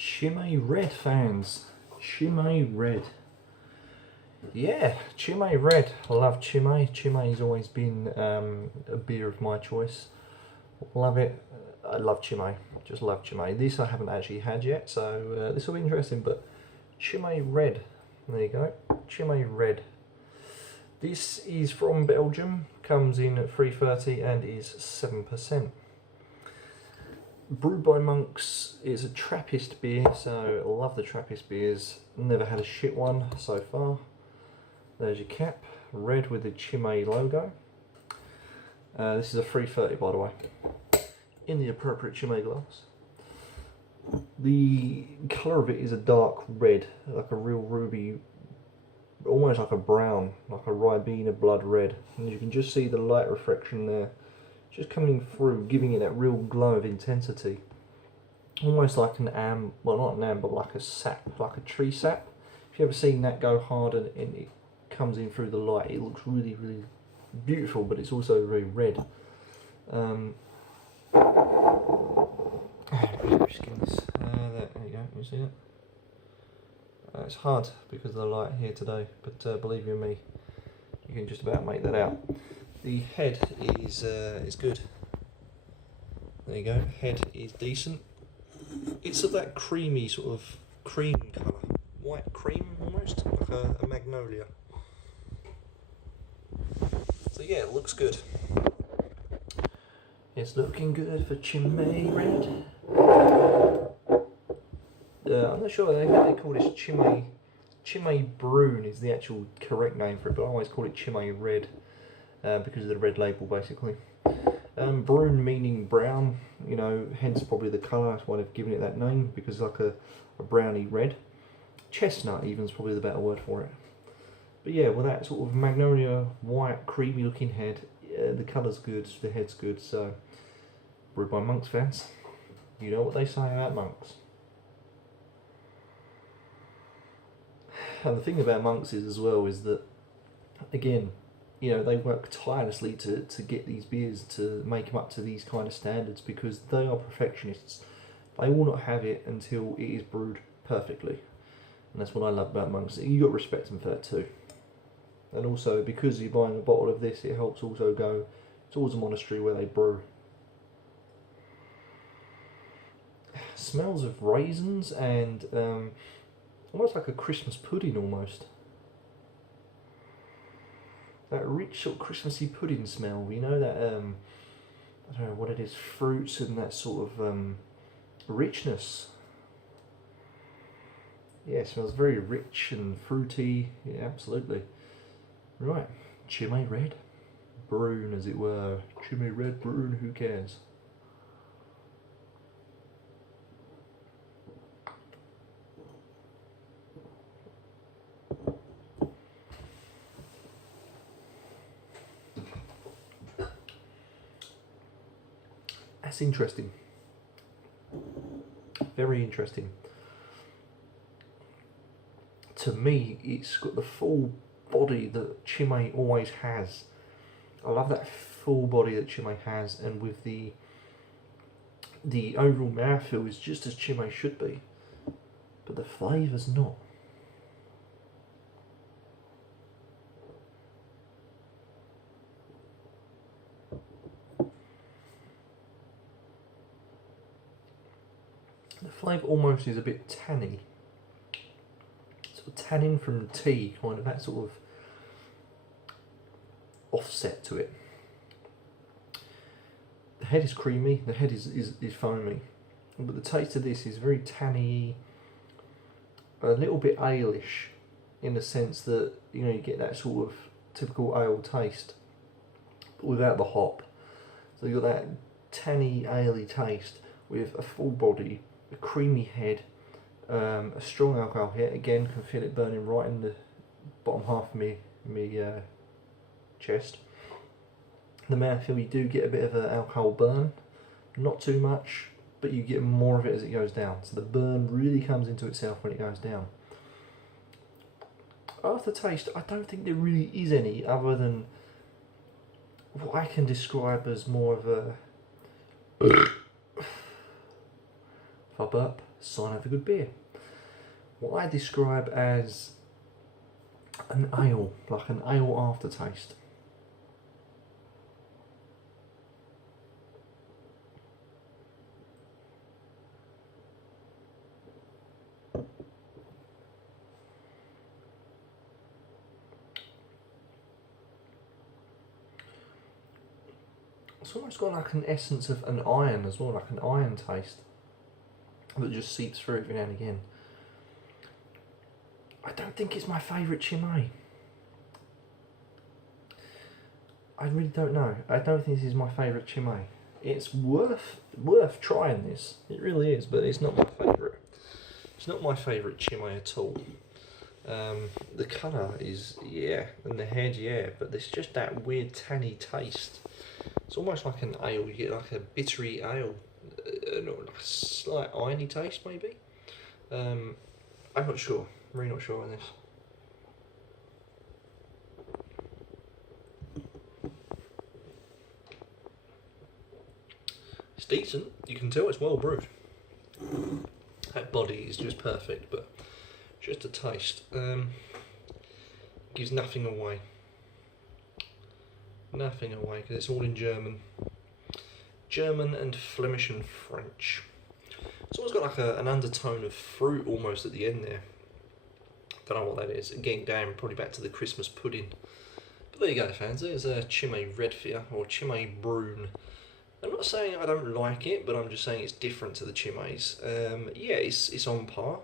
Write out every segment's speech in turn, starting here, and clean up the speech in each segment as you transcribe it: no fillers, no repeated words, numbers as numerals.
Chimay Red fans. Chimay Red. Yeah, Chimay Red. I love Chimay. Chimay's always been a beer of my choice. Love it. I love Chimay. Just love Chimay. This I haven't actually had yet, so this will be interesting. But Chimay Red. There you go. Chimay Red. This is from Belgium. Comes in at 330 and is 7%. Brewed by Monks is a Trappist beer, so I love the Trappist beers. Never had a shit one so far. There's your cap, red with the Chimay logo. This is a 330 by the way, in the appropriate Chimay glass. The colour of it is a dark red, like a real ruby, almost like a brown, like a Ribena blood red. And you can just see the light reflection there, just coming through, giving it that real glow of intensity. Almost like an well not an amber, but like a sap, like a tree sap. If you've ever seen that go hard and it comes in through the light, it looks really, really beautiful, but it's also very red. There you go, you see it? It's hard because of the light here today, but believe you me, you can just about make that out. The head is good. There you go. Head is decent. It's of that creamy sort of cream colour, white cream almost, like a magnolia. So yeah, it looks good. It's looking good for Chimay Red. I'm not sure they call this Chimay Brune is the actual correct name for it, but I always call it Chimay Red. Because of the red label basically. Brune meaning brown, you know, hence probably the colour, that's why they've given it that name, because it's like a browny red. Chestnut even is probably the better word for it. But yeah, with that sort of magnolia, white, creamy looking head, the colour's good, the head's good, so brewed by Monks fans. You know what they say about Monks. And the thing about Monks is as well is that, again, you know, they work tirelessly to get these beers to make them up to these kind of standards, because they are perfectionists. They will not have it until it is brewed perfectly. And that's what I love about Monks. You got to respect them for that too. And also, because you're buying a bottle of this, it helps also go towards a monastery where they brew. Smells of raisins and almost like a Christmas pudding almost. That rich sort of Christmassy pudding smell, you know, that, I don't know what it is, fruits and that sort of richness. Yeah, it smells very rich and fruity, yeah, absolutely. Right, Chimay Red, Brune as it were, Chimay Red, Brune, who cares? That's interesting. Very interesting. To me, it's got the full body that Chimay always has. I love that full body that Chimay has, and with the overall mouthfeel is just as Chimay should be, but the flavour's not. The flavour almost is a bit tanny. Sort of tannin from tea, kind of that sort of offset to it. The head is creamy, the head is foamy. But the taste of this is very tanny, a little bit ale-ish, in the sense that, you know, you get that sort of typical ale taste, but without the hop. So you've got that tanny, ale-y taste with a full body, a creamy head, a strong alcohol hit. Again, can feel it burning right in the bottom half of me chest. The mouthfeel, you do get a bit of an alcohol burn, not too much, but you get more of it as it goes down. So the burn really comes into itself when it goes down. Aftertaste, I don't think there really is any other than what I can describe as more of a If I burp, sign of a good beer. What I describe as an ale, like an ale aftertaste. It's almost got like an essence of an iron as well, like an iron taste that just seeps through every now and again. I don't think it's my favourite Chimay. I really don't know. I don't think this is my favourite Chimay. It's worth trying this. It really is, but it's not my favourite. It's not my favourite Chimay at all. The colour is, yeah, and the head, yeah, but there's just that weird tanny taste. It's almost like an ale. You get like a bittery ale, like a slight irony taste maybe. I'm not sure. I'm really not sure on this. It's decent. You can tell it's well brewed. That body is just perfect, but just a taste. Gives nothing away. Nothing away, because it's all in German. German and Flemish and French. It's almost got like an undertone of fruit almost at the end there. Don't know what that is. Again, going probably back to the Christmas pudding. But there you go, fans. There's a Chimay Red for you, or Chimay Brune. I'm not saying I don't like it, but I'm just saying it's different to the Chimays. Yeah, it's on par.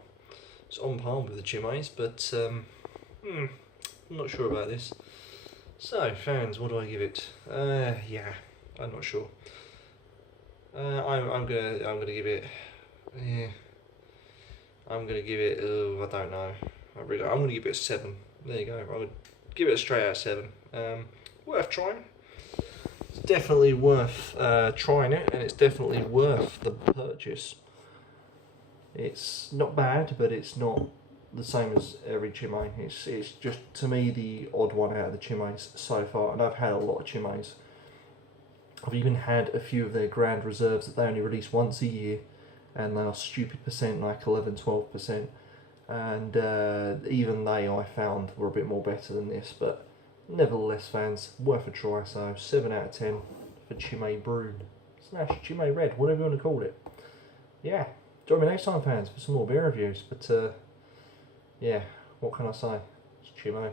It's on par with the Chimays, but I'm not sure about this. So, fans, what do I give it? Yeah, I'm not sure. I'm gonna give it. Yeah, I'm gonna give it. I don't know. I'm gonna give it a 7. There you go. I would give it a straight out of 7. Worth trying. It's definitely worth trying it, and it's definitely worth the purchase. It's not bad, but it's not the same as every Chimay. It's just, to me, the odd one out of the Chimays so far, and I've had a lot of Chimays. I've even had a few of their grand reserves that they only release once a year, and they are stupid percent, like 11-12%, and even they, I found, were a bit more better than this, but nevertheless, fans, worth a try. So 7 out of 10 for Chimay Brune / Chimay Red, whatever you want to call it. Yeah, join me next time, fans, for some more beer reviews. But yeah, what can I say? It's Chimay.